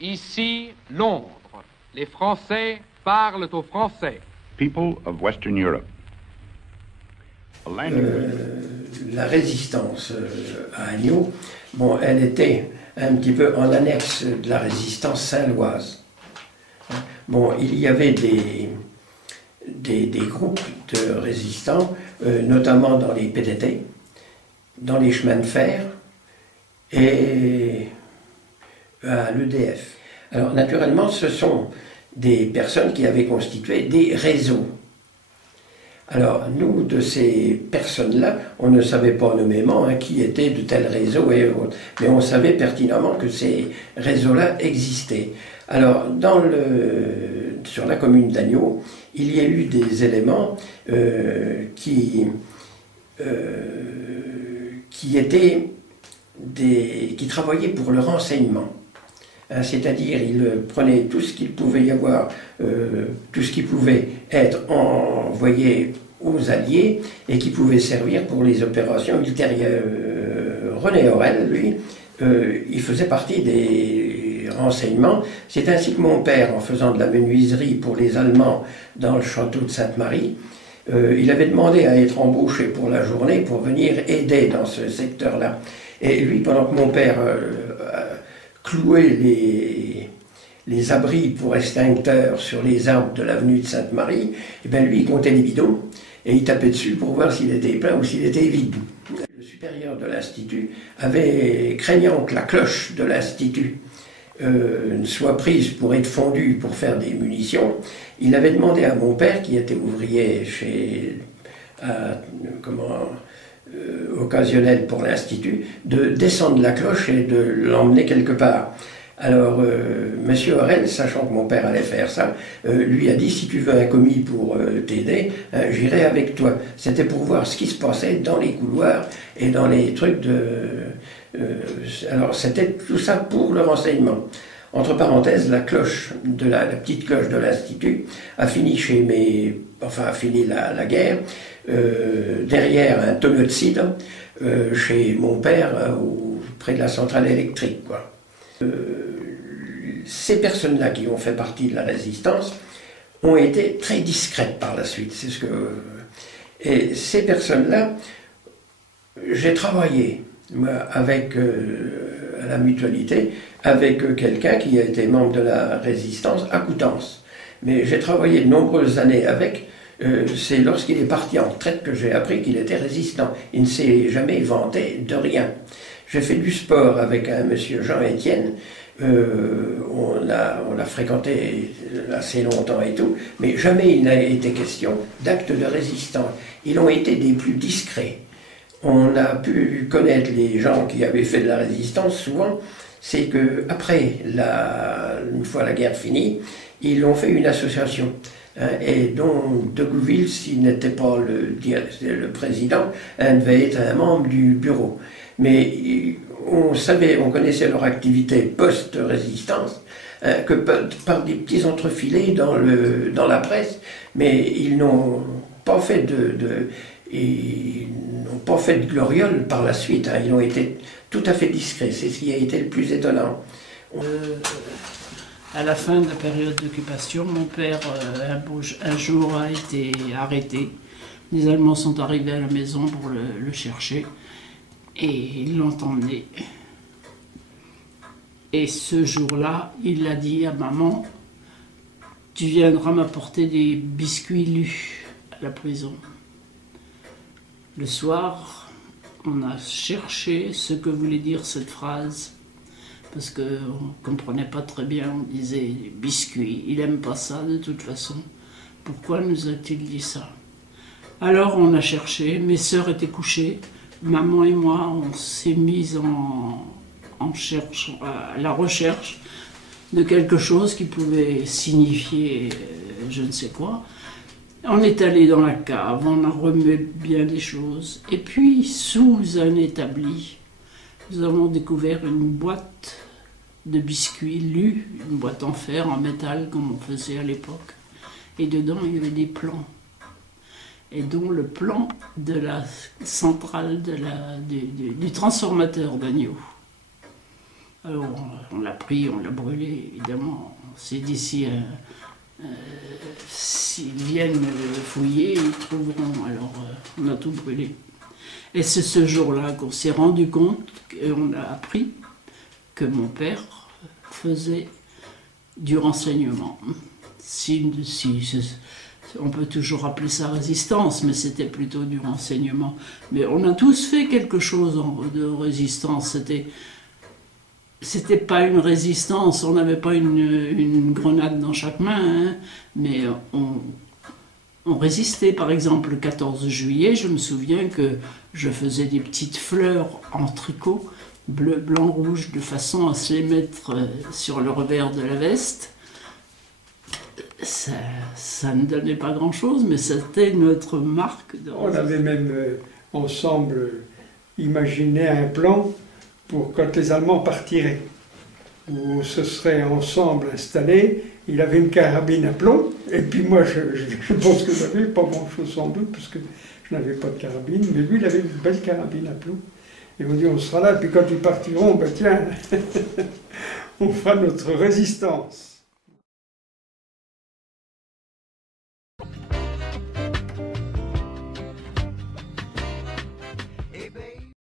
Ici, Londres. Les Français parlent aux Français. People of Western Europe. La résistance à Agneaux, bon, elle était un petit peu en annexe de la résistance saint-loise. Bon, il y avait des groupes de résistants, notamment dans les PTT, dans les chemins de fer et à l'EDF. Alors naturellement, ce sont des personnes qui avaient constitué des réseaux. Alors nous, de ces personnes-là, on ne savait pas nommément qui était de tel réseau et autres, mais on savait pertinemment que ces réseaux-là existaient. Alors sur la commune d'Agneaux, il y a eu des éléments qui travaillaient pour le renseignement. C'est-à-dire, ils prenaient tout ce qu'il pouvait y avoir, tout ce qui pouvait être envoyé aux Alliés et qui pouvait servir pour les opérations ultérieures. René Aurel, lui, il faisait partie des renseignements. C'est ainsi que mon père, en faisant de la menuiserie pour les Allemands dans le château de Sainte-Marie, il avait demandé à être embauché pour la journée pour venir aider dans ce secteur-là. Et lui, pendant que mon père clouait les abris pour extincteurs sur les arbres de l'avenue de Sainte-Marie, et bien lui, il comptait les bidons et il tapait dessus pour voir s'il était plein ou s'il était vide. Le supérieur de l'Institut avait, craignant que la cloche de l'Institut ne soit prise pour être fondue pour faire des munitions, il avait demandé à mon père, qui était ouvrier occasionnel pour l'Institut, de descendre la cloche et de l'emmener quelque part. Alors, M. Aurel, sachant que mon père allait faire ça, lui a dit, si tu veux un commis pour t'aider, j'irai avec toi. C'était pour voir ce qui se passait dans les couloirs et dans les trucs alors, c'était tout ça pour le renseignement. Entre parenthèses, la petite cloche de l'Institut a fini a fini la guerre, derrière un tonneau de cidre, chez mon père, près de la centrale électrique, quoi. Ces personnes-là qui ont fait partie de la résistance ont été très discrètes par la suite. Et ces personnes-là, j'ai travaillé avec à la mutualité avec quelqu'un qui a été membre de la résistance à Coutances. Mais j'ai travaillé de nombreuses années avec. C'est lorsqu'il est parti en retraite que j'ai appris qu'il était résistant. Il ne s'est jamais vanté de rien. J'ai fait du sport avec un monsieur Jean-Étienne. On l'a fréquenté assez longtemps et tout, mais jamais il n'a été question d'actes de résistance. Ils ont été des plus discrets. On a pu connaître les gens qui avaient fait de la résistance souvent, c'est qu'après, une fois la guerre finie, ils ont fait une association. Et dont de Gouville, s'il n'était pas le président, devait être un membre du bureau. Mais on connaissait leur activité post-résistance, que par des petits entrefilés dans la presse, mais ils n'ont pas fait ils n'ont pas fait de gloriole par la suite, ils ont été tout à fait discrets, c'est ce qui a été le plus étonnant. À la fin de la période d'occupation, mon père, un jour, a été arrêté. Les Allemands sont arrivés à la maison pour le chercher et ils l'ont emmené. Et ce jour-là, il a dit à maman, « Tu viendras m'apporter des biscuits lus à la prison. » Le soir, on a cherché ce que voulait dire cette phrase. Parce qu'on ne comprenait pas très bien, on disait « biscuits », il n'aime pas ça de toute façon. Pourquoi nous a-t-il dit ça? Alors on a cherché, mes sœurs étaient couchées, maman et moi, on s'est mis à la recherche de quelque chose qui pouvait signifier je ne sais quoi. On est allé dans la cave, on a remué bien des choses, et puis sous un établi, nous avons découvert une boîte de biscuits lus, une boîte en fer, en métal, comme on faisait à l'époque. Et dedans, il y avait des plans. Et dont le plan de la centrale du transformateur d'Agneaux. Alors, on l'a pris, on l'a brûlé, évidemment. On s'est dit s'ils viennent fouiller, ils trouveront. Alors, on a tout brûlé. Et c'est ce jour-là qu'on s'est rendu compte, qu'on a appris que mon père faisait du renseignement. On peut toujours appeler ça résistance, mais c'était plutôt du renseignement. Mais on a tous fait quelque chose de résistance. C'était pas une résistance, on n'avait pas une grenade dans chaque main, hein, mais on résistait. Par exemple, le 14 juillet, je me souviens que je faisais des petites fleurs en tricot, bleu, blanc, rouge, de façon à se les mettre sur le revers de la veste. Ça ne donnait pas grand-chose, mais c'était notre marque de résistance. On avait même ensemble imaginé un plan pour quand les Allemands partiraient, où on se serait ensemble installés. Il avait une carabine à plomb, et puis moi, je pense que j'avais pas grand-chose sans doute, parce que je n'avais pas de carabine, mais lui, il avait une belle carabine à plomb. Et on dit, on sera là, puis quand ils partiront, ben tiens, on fera notre résistance.